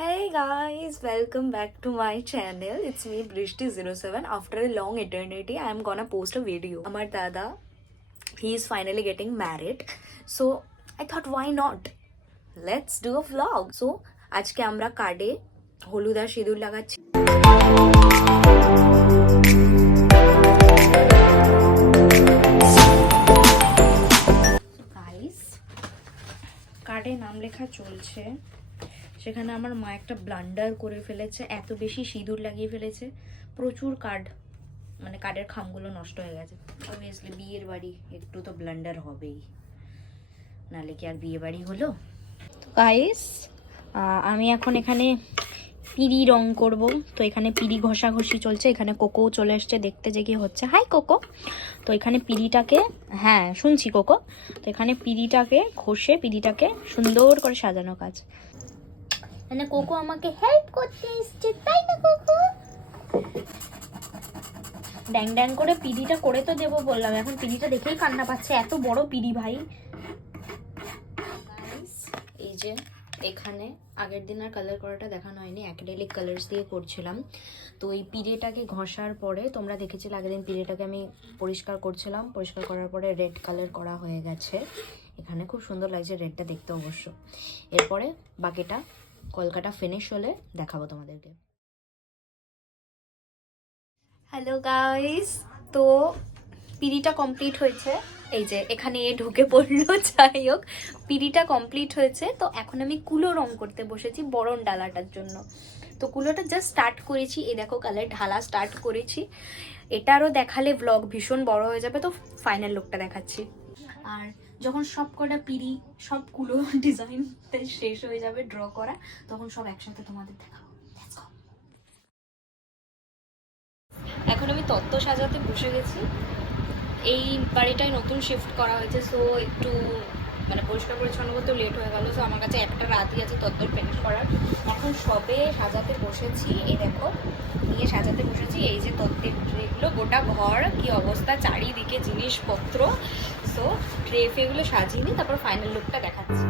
Hey guys, welcome back to my channel. It's me Brishti07. After a long eternity, I'm gonna post a video. Amar Dada, he is finally getting married. So I thought, why not? Let's do a vlog. So আজকে আমরা কার্ডে হলুদ আর সিঁদুর লাগাচ্ছি কার্ডে নাম লেখা চলছে সেখানে আমার মা একটা ব্লান্ডার করে ফেলেছে, এত বেশি সিঁদুর লাগিয়ে ফেলেছে, প্রচুর কার্ড মানে কার্ডের খামগুলো নষ্ট হয়ে গেছে। অবভিয়াসলি বিয়ের বাড়ি, একটু তো ব্লান্ডার হবেই। নালে কি আর বিয়ে বাড়ি হলো? গাইস আমি এখন এখানে পিড়ি রং করব। তো এখানে পিড়ি ঘষাঘষি চলছে, এখানে কোকো চলে এসছে, দেখতে যে কি হচ্ছে। Hi Coco. তো এখানে পিড়িটাকে হ্যাঁ শুনছি কোকো। তো এখানে পিড়িটাকে ঘষে, পিড়িটাকে সুন্দর করে সাজানো কাজ। মানে কোকো আমাকে হেল্প করতে এসছে, তাই না কোকো? ড্যাং ড্যাং করে পিড়িটা করে তো দেবো বললাম। এখন পিড়িটা দেখেই কান্না পাচ্ছে, এত বড় পিড়ি ভাই। এই যে এখানে আগের দিন আর কালার করাটা দেখানো হয়নি অ্যাক্রেলিক কালার্স দিয়ে করছিলাম। তো এই পিড়েটাকে ঘষার পরে, তোমরা দেখেছিলে আগের দিন পিড়েটাকে আমি পরিষ্কার করছিলাম। পরিষ্কার করার পরে রেড কালার করা হয়ে গেছে। এখানে খুব সুন্দর লাগছে রেডটা দেখতে অবশ্য। এরপরে বাকিটা কলকাতা ফিনিশ হলে দেখাবো তোমাদেরকে। হ্যালো গাইস তো পিড়িটা কমপ্লিট হয়েছে। এই যে এখানে ঢুকে পড়ল, যাই হোক। পিড়িটা কমপ্লিট হয়েছে। তো এখন আমি কুলো রং করতে বসেছি বরণ ডালাটার জন্য। তো কুলোটা জাস্ট স্টার্ট করেছি। এ দেখো কালার ঢালা স্টার্ট করেছি। এটারও দেখালে ব্লগ ভীষণ বড় হয়ে যাবে। তো ফাইনাল লুকটা দেখাচ্ছি। আর যখন সব কটা পিড়ি, সবগুলো ডিজাইন শেষ হয়ে যাবে ড্র করা, তখন সব একসাথে তোমাদের দেখাবো। এখন আমি তত্ত্ব সাজাতে বসে গেছি। এই বাড়িটায় নতুন শিফট করা হয়েছে সো একটু মানে পরিষ্কার পরিচ্ছন্ন করতেও লেট হয়ে গেল। সো আমার কাছে একটা রাতই আছে তত্ত্ব ফিনিশ করার। এখন সবে সাজাতে বসেছি, এই দেখো, নিয়ে সাজাতে বসেছি। এই যে তত্ত্বের ট্রেগুলো গোটা ঘর, কি অবস্থা, চারিদিকে জিনিসপত্র। সো ট্রে ফেগুলো সাজিয়ে নিই তারপর ফাইনাল লুকটা দেখাচ্ছি।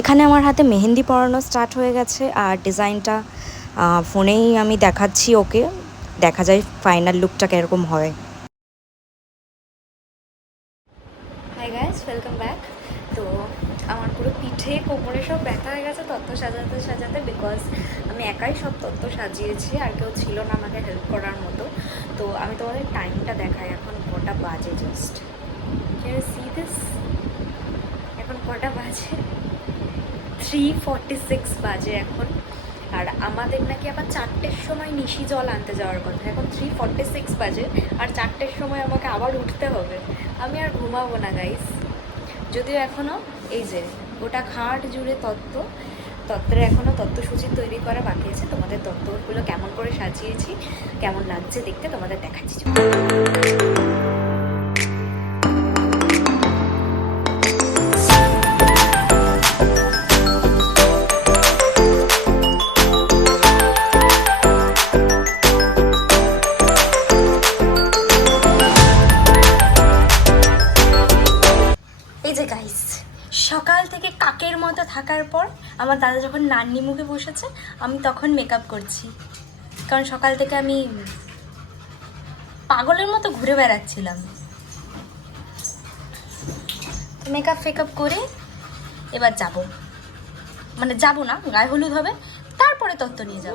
এখানে আমার হাতে মেহেন্দি পরানো স্টার্ট হয়ে গেছে, আর ডিজাইনটা ফোনেই আমি দেখাচ্ছি ওকে। দেখা যায় ফাইনাল লুকটা কীরকম হয়। হাই গাইস ওয়েলকাম ব্যাক তো আমার পুরো পিঠে, কোমরে সব ব্যথা হয়ে গেছে, তত্ত্ব সাজাতে সাজাতে বিকজ আমি একাই সব তত্ত্ব সাজিয়েছি, আর কেউ ছিল না আমাকে হেল্প করার মতো। তো আমি তোমাদের টাইমটা দেখাই, এখন কটা বাজে জাস্ট সি দিস এখন কটা বাজে? থ্রি ফর্টি সিক্স বাজে এখন। আর আমাদের নাকি আবার চারটের সময় নিশি জল আনতে যাওয়ার কথা। এখন থ্রি ফর্টি সিক্স বাজে আর চারটের সময় আমাকে আবার উঠতে হবে। আমি আর ঘুমাবো না গাইস যদিও এখনও এই যে, গোটা খাট জুড়ে তত্ত্ব, তত্ত্বের এখনও তত্ত্বসূচি তৈরি করা বাকি আছে। তোমাদের তত্ত্বগুলো কেমন করে সাজিয়েছি, কেমন লাগছে দেখতে তোমাদের দেখাচ্ছি। থাকার পর আমার দাদা যখন নান্নি মুখে বসেছে, আমি তখন মেকআপ করছি। কারণ সকাল থেকে আমি পাগলের মতো ঘুরে বেড়াচ্ছিলাম। মেকআপ ফেকআপ করে এবার যাব। মানে যাব না, গায়ে হলুদ হবে, তারপরে তত্ত্ব নিয়ে যাব।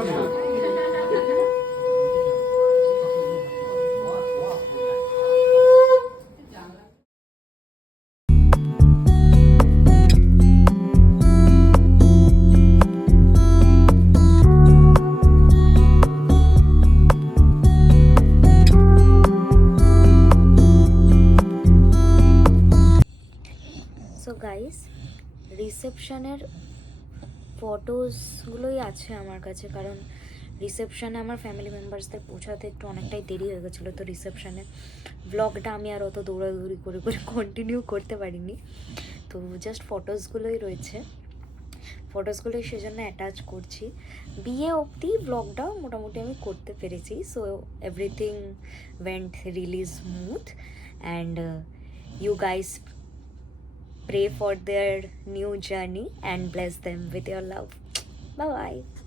গাইস রিসেপশনের ফটোসগুলোই আছে আমার কাছে, কারণ রিসেপশনে আমার ফ্যামিলি মেম্বার্সদের পৌঁছাতে একটু অনেকটাই দেরি হয়ে গেছিল তো রিসেপশনে ব্লগটা আমি আর অত দৌড়াদৌড়ি করে করে কন্টিনিউ করতে পারিনি। তো জাস্ট ফটোসগুলোই রয়েছে। ফটোসগুলোই সেজন্য অ্যাটাচ করছি। বিয়ে অবধি ব্লগটাও মোটামুটি আমি করতে পেরেছি। So everything went really smooth and you guys pray for their new journey and bless them with your love. Bye bye.